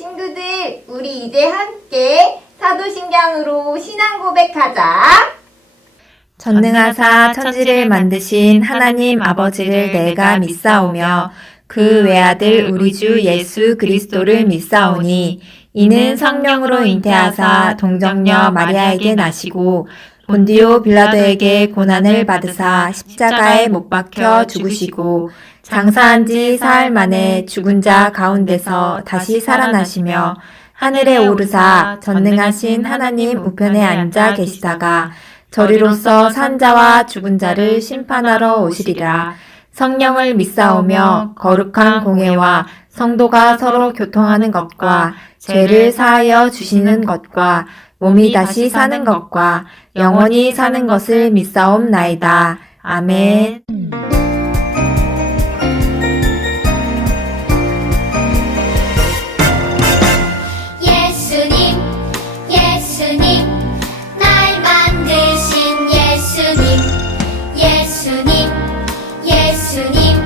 친구들, 우리 이제 함께 사도신경으로 신앙 고백하자. 전능하사 천지를 만드신 하나님 아버지를 내가 믿사오며 그 외아들 우리 주 예수 그리스도를 믿사오니 이는 성령으로 잉태하사 동정녀 마리아에게 나시고 본디오 빌라도에게 고난을 받으사 십자가에 못 박혀 죽으시고 장사한 지 사흘 만에 죽은 자 가운데서 다시 살아나시며 하늘에 오르사 전능하신 하나님 우편에 앉아 계시다가 저리로서 산 자와 죽은 자를 심판하러 오시리라. 성령을 믿사오며 거룩한 공회와 성도가 서로 교통하는 것과 죄를 사하여 주시는 것과 몸이 다시 사는 것과 영원히 사는 것을 믿사옵나이다. 아멘. 예수님, 예수님, 날 만드신 예수님, 예수님, 예수님,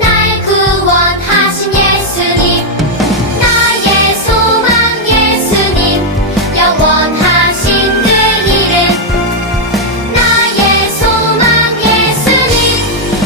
날 구원하신 예수님, 나의 소망 예수님, 영원하신 그 이름, 나의 소망 예수님,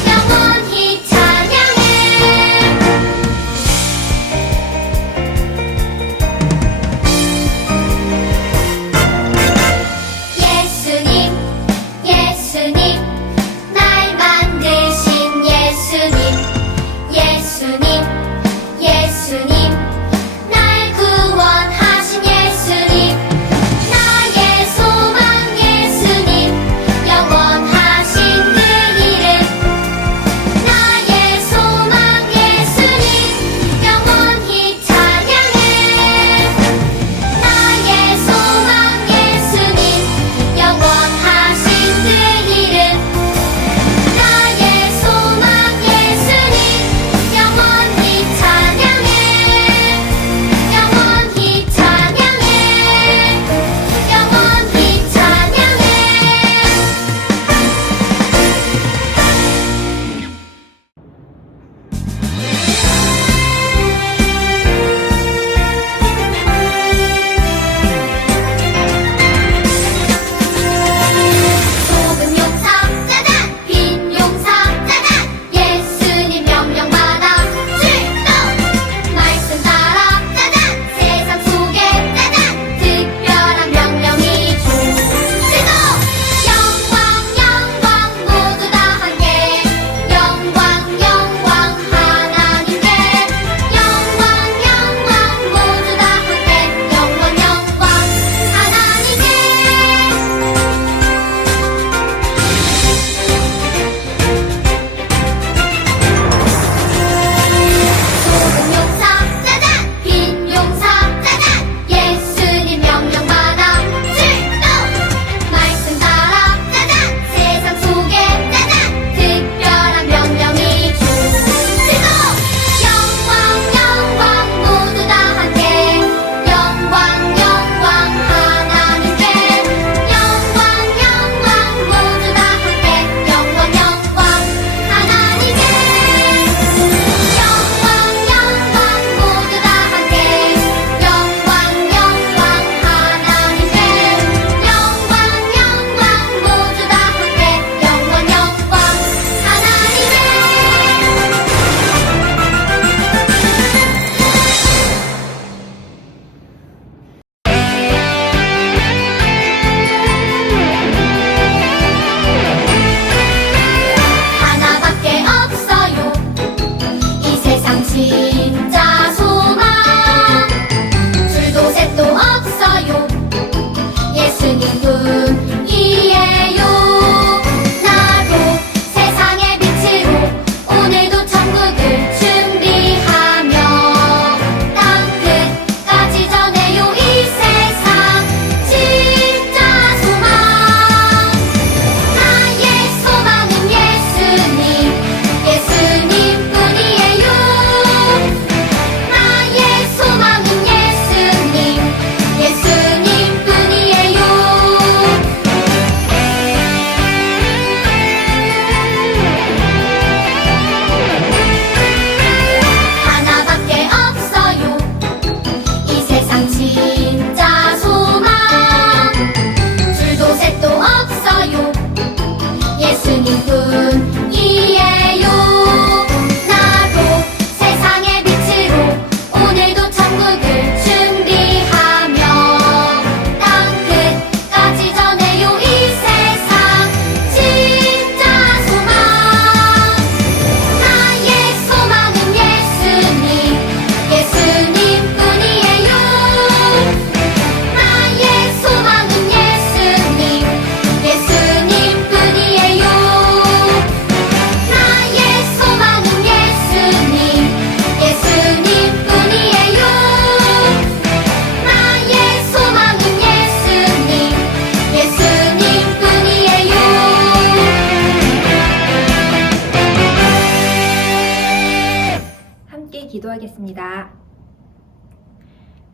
기도하겠습니다.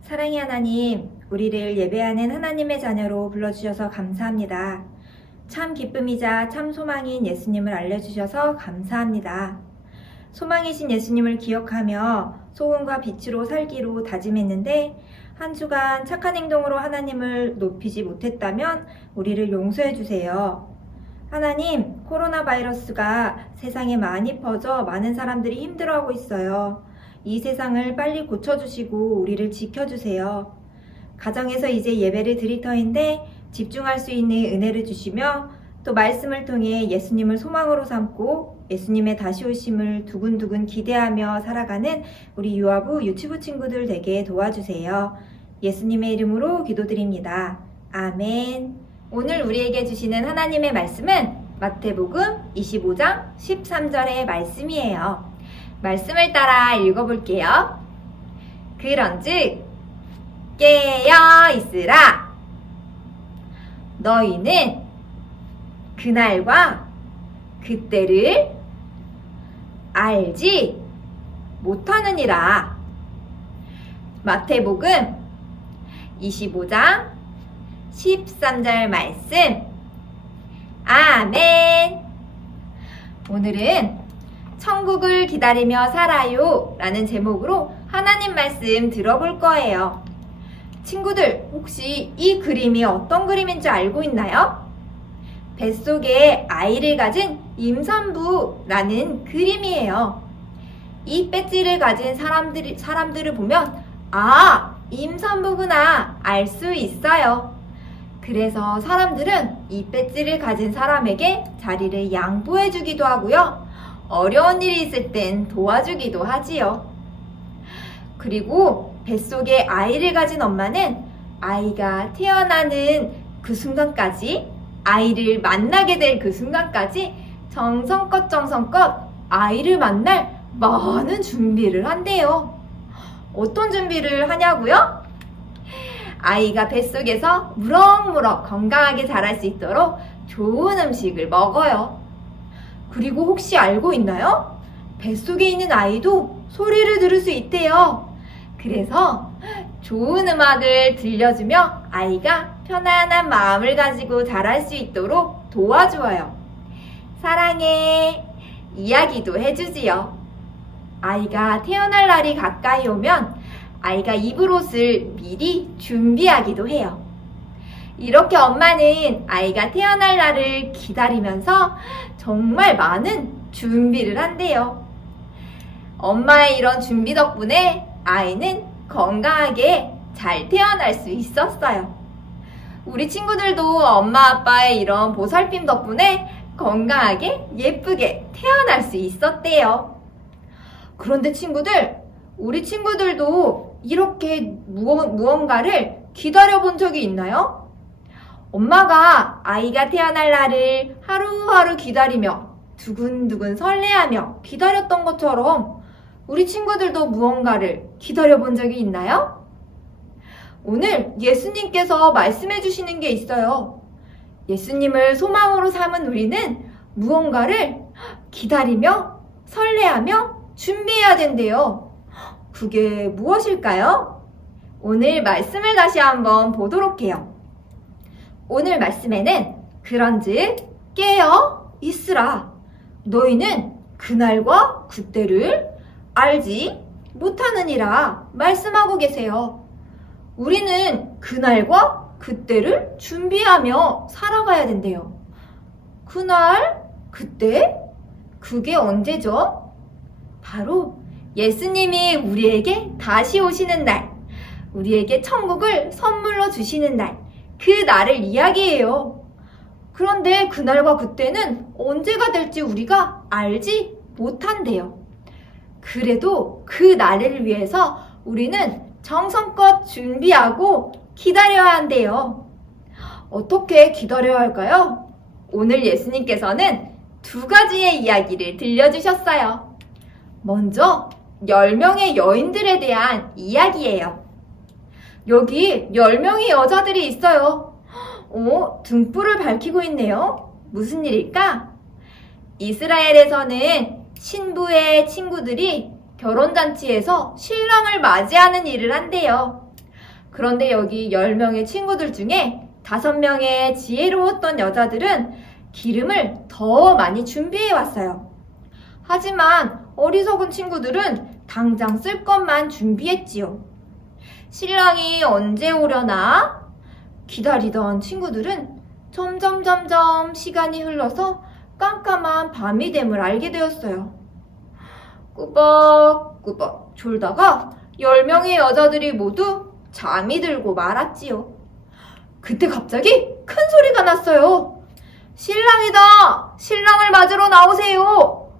사랑의 하나님, 우리를 예배하는 하나님의 자녀로 불러주셔서 감사합니다. 참 기쁨이자 참 소망인 예수님을 알려주셔서 감사합니다. 소망이신 예수님을 기억하며 소금과 빛으로 살기로 다짐했는데 한 주간 착한 행동으로 하나님을 높이지 못했다면 우리를 용서해 주세요. 하나님, 코로나 바이러스가 세상에 많이 퍼져 많은 사람들이 힘들어하고 있어요. 이 세상을 빨리 고쳐주시고 우리를 지켜주세요. 가정에서 이제 예배를 드릴 터인데 집중할 수 있는 은혜를 주시며 또 말씀을 통해 예수님을 소망으로 삼고 예수님의 다시 오심을 두근두근 기대하며 살아가는 우리 유아부 유치부 친구들 되게 도와주세요. 예수님의 이름으로 기도드립니다. 아멘. 오늘 우리에게 주시는 하나님의 말씀은 마태복음 25장 13절의 말씀이에요. 말씀을 따라 읽어볼게요. 그런즉 깨어 있으라. 너희는 그날과 그때를 알지 못하느니라. 마태복음 25장 13절 말씀. 아멘. 오늘은 천국을 기다리며 살아요 라는 제목으로 하나님 말씀 들어볼 거예요. 친구들, 혹시 이 그림이 어떤 그림인 줄 알고 있나요? 뱃속에 아이를 가진 임산부라는 그림이에요. 이 배지를 가진 사람들을 보면 아, 임산부구나 알 수 있어요. 그래서 사람들은 이 배지를 가진 사람에게 자리를 양보해 주기도 하고요. 어려운 일이 있을 땐 도와주기도 하지요. 그리고 뱃속에 아이를 가진 엄마는 아이가 태어나는 그 순간까지, 아이를 만나게 될 그 순간까지 정성껏 아이를 만날 많은 준비를 한대요. 어떤 준비를 하냐고요? 아이가 뱃속에서 무럭무럭 건강하게 자랄 수 있도록 좋은 음식을 먹어요. 그리고 혹시 알고 있나요? 뱃속에 있는 아이도 소리를 들을 수 있대요. 그래서 좋은 음악을 들려주며 아이가 편안한 마음을 가지고 자랄 수 있도록 도와주어요. 사랑해 이야기도 해주지요. 아이가 태어날 날이 가까이 오면 아이가 입을 옷을 미리 준비하기도 해요. 이렇게 엄마는 아이가 태어날 날을 기다리면서 정말 많은 준비를 한대요. 엄마의 이런 준비 덕분에 아이는 건강하게 잘 태어날 수 있었어요. 우리 친구들도 엄마 아빠의 이런 보살핌 덕분에 건강하게 예쁘게 태어날 수 있었대요. 그런데 친구들, 우리 친구들도 이렇게 무언가를 기다려본 적이 있나요? 엄마가 아이가 태어날 날을 하루하루 기다리며 두근두근 설레하며 기다렸던 것처럼 우리 친구들도 무언가를 기다려본 적이 있나요? 오늘 예수님께서 말씀해 주시는 게 있어요. 예수님을 소망으로 삼은 우리는 무언가를 기다리며 설레하며 준비해야 된대요. 그게 무엇일까요? 오늘 말씀을 다시 한번 보도록 해요. 오늘 말씀에는 그런즉 깨어 있으라. 너희는 그날과 그때를 알지 못하느니라 말씀하고 계세요. 우리는 그날과 그때를 준비하며 살아가야 된대요. 그날, 그때? 그게 언제죠? 바로 예수님이 우리에게 다시 오시는 날, 우리에게 천국을 선물로 주시는 날, 그 날을 이야기해요. 그런데 그날과 그때는 언제가 될지 우리가 알지 못한대요. 그래도 그 날을 위해서 우리는 정성껏 준비하고 기다려야 한대요. 어떻게 기다려야 할까요? 오늘 예수님께서는 두 가지의 이야기를 들려주셨어요. 먼저 10명의 여인들에 대한 이야기예요. 여기 10명의 여자들이 있어요. 등불을 밝히고 있네요. 무슨 일일까? 이스라엘에서는 신부의 친구들이 결혼잔치에서 신랑을 맞이하는 일을 한대요. 그런데 여기 10명의 친구들 중에 5명의 지혜로웠던 여자들은 기름을 더 많이 준비해 왔어요. 하지만 어리석은 친구들은 당장 쓸 것만 준비했지요. 신랑이 언제 오려나? 기다리던 친구들은 점점 시간이 흘러서 깜깜한 밤이 됨을 알게 되었어요. 꾸벅꾸벅 졸다가 10명의 여자들이 모두 잠이 들고 말았지요. 그때 갑자기 큰 소리가 났어요. 신랑이다! 신랑을 맞으러 나오세요!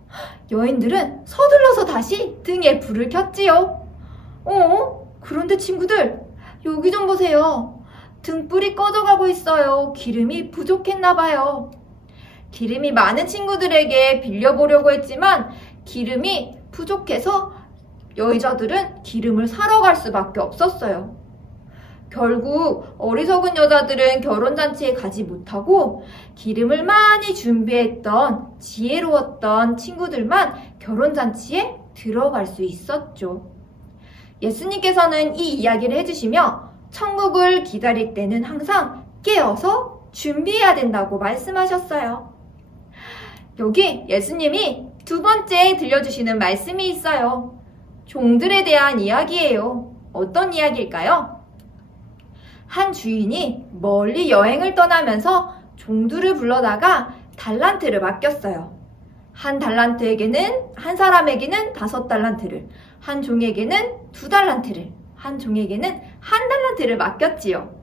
여인들은 서둘러서 다시 등에 불을 켰지요. 그런데 친구들, 여기 좀 보세요. 등불이 꺼져가고 있어요. 기름이 부족했나봐요. 기름이 많은 친구들에게 빌려보려고 했지만 기름이 부족해서 여자들은 기름을 사러 갈 수밖에 없었어요. 결국 어리석은 여자들은 결혼잔치에 가지 못하고 기름을 많이 준비했던 지혜로웠던 친구들만 결혼잔치에 들어갈 수 있었죠. 예수님께서는 이 이야기를 해주시며 천국을 기다릴 때는 항상 깨어서 준비해야 된다고 말씀하셨어요. 여기 예수님이 두 번째 들려주시는 말씀이 있어요. 종들에 대한 이야기예요. 어떤 이야기일까요? 한 주인이 멀리 여행을 떠나면서 종들을 불러다가 달란트를 맡겼어요. 한 사람에게는 5달란트를, 한 종에게는 2달란트를, 한 종에게는 1달란트를 맡겼지요.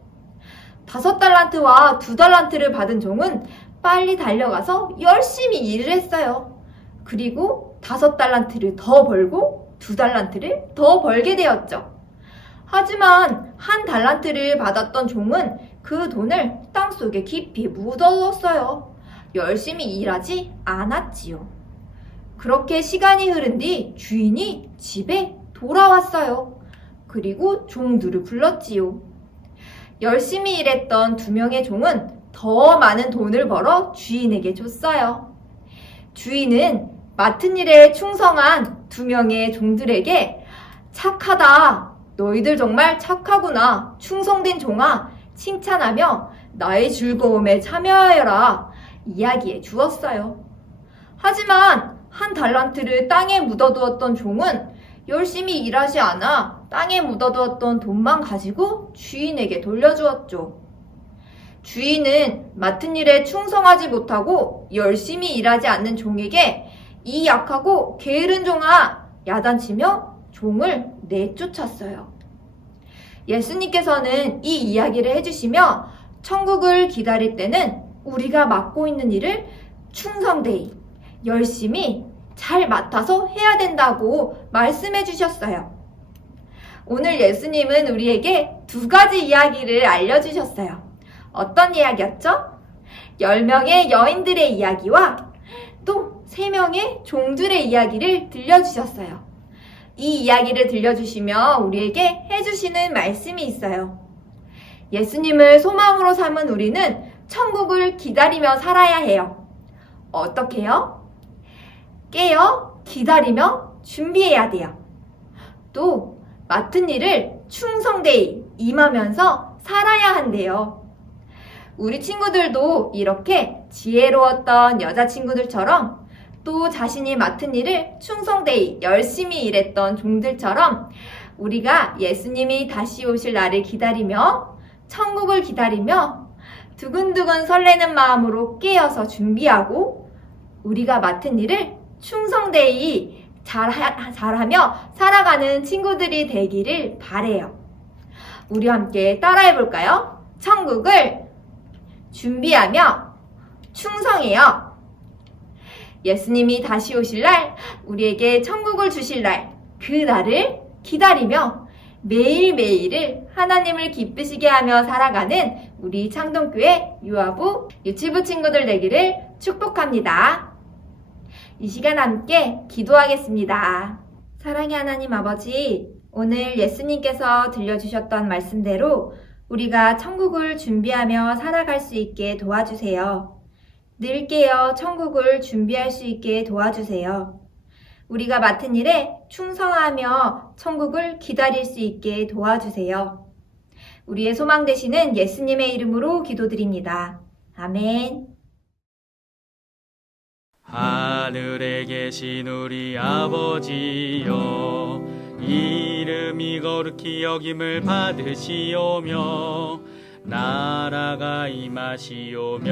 5달란트와 2달란트를 받은 종은 빨리 달려가서 열심히 일을 했어요. 그리고 5달란트를 더 벌고 2달란트를 더 벌게 되었죠. 하지만 1달란트를 받았던 종은 그 돈을 땅속에 깊이 묻어두었어요. 열심히 일하지 않았지요. 그렇게 시간이 흐른 뒤 주인이 집에 돌아왔어요. 그리고 종들을 불렀지요. 열심히 일했던 2명의 종은 더 많은 돈을 벌어 주인에게 줬어요. 주인은 맡은 일에 충성한 2명의 종들에게 착하다, 너희들 정말 착하구나, 충성된 종아, 칭찬하며 나의 즐거움에 참여하여라 이야기해 주었어요. 하지만 1달란트를 땅에 묻어두었던 종은 열심히 일하지 않아 땅에 묻어두었던 돈만 가지고 주인에게 돌려주었죠. 주인은 맡은 일에 충성하지 못하고 열심히 일하지 않는 종에게 이 약하고 게으른 종아 야단치며 종을 내쫓았어요. 예수님께서는 이 이야기를 해주시며 천국을 기다릴 때는 우리가 맡고 있는 일을 충성되이 열심히 잘 맡아서 해야 된다고 말씀해 주셨어요. 오늘 예수님은 우리에게 2가지 이야기를 알려주셨어요. 어떤 이야기였죠? 10명의 여인들의 이야기와 또 3명의 종들의 이야기를 들려주셨어요. 이 이야기를 들려주시며 우리에게 해주시는 말씀이 있어요. 예수님을 소망으로 삼은 우리는 천국을 기다리며 살아야 해요. 어떻게요? 깨어 기다리며 준비해야 돼요. 또 맡은 일을 충성되이 임하면서 살아야 한대요. 우리 친구들도 이렇게 지혜로웠던 여자친구들처럼 또 자신이 맡은 일을 충성되이 열심히 일했던 종들처럼 우리가 예수님이 다시 오실 날을 기다리며 천국을 기다리며 두근두근 설레는 마음으로 깨어서 준비하고 우리가 맡은 일을 충성되이 잘하며 살아가는 친구들이 되기를 바래요. 우리 함께 따라해 볼까요? 천국을 준비하며 충성해요. 예수님이 다시 오실 날, 우리에게 천국을 주실 날, 그 날을 기다리며 매일매일을 하나님을 기쁘시게 하며 살아가는 우리 창동교회 유아부 유치부 친구들 되기를 축복합니다. 이 시간 함께 기도하겠습니다. 사랑의 하나님 아버지, 오늘 예수님께서 들려주셨던 말씀대로 우리가 천국을 준비하며 살아갈 수 있게 도와주세요. 늘 깨어 천국을 준비할 수 있게 도와주세요. 우리가 맡은 일에 충성하며 천국을 기다릴 수 있게 도와주세요. 우리의 소망 되시는 예수님의 이름으로 기도드립니다. 아멘. 하늘에 계신 우리 아버지여, 이름이 거룩히 여김을 받으시오며 나라가 임하시오며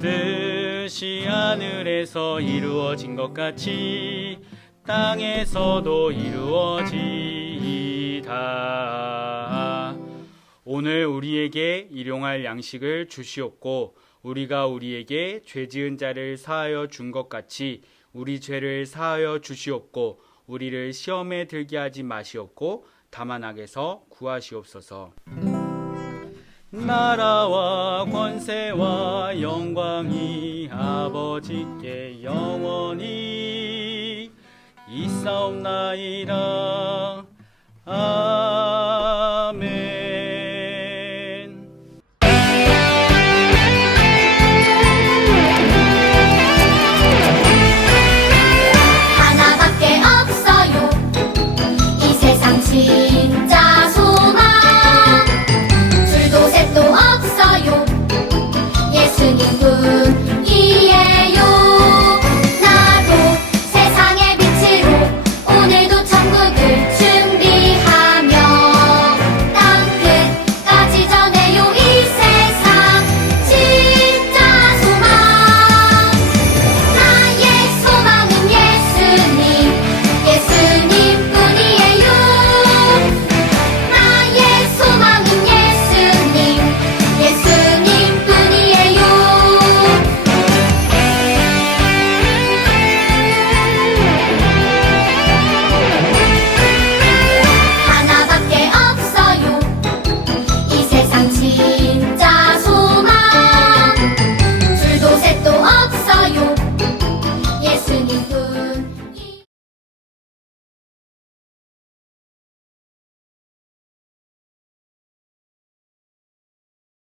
뜻이 하늘에서 이루어진 것 같이 땅에서도 이루어지이다. 오늘 우리에게 일용할 양식을 주시옵고 우리가 우리에게 죄 지은 자를 사하여 준 것 같이 우리 죄를 사하여 주시옵고 우리를 시험에 들게 하지 마시옵고 다만 악에서 구하시옵소서. 나라와 권세와 영광이 아버지께 영원히 있사옵나이다. 아멘.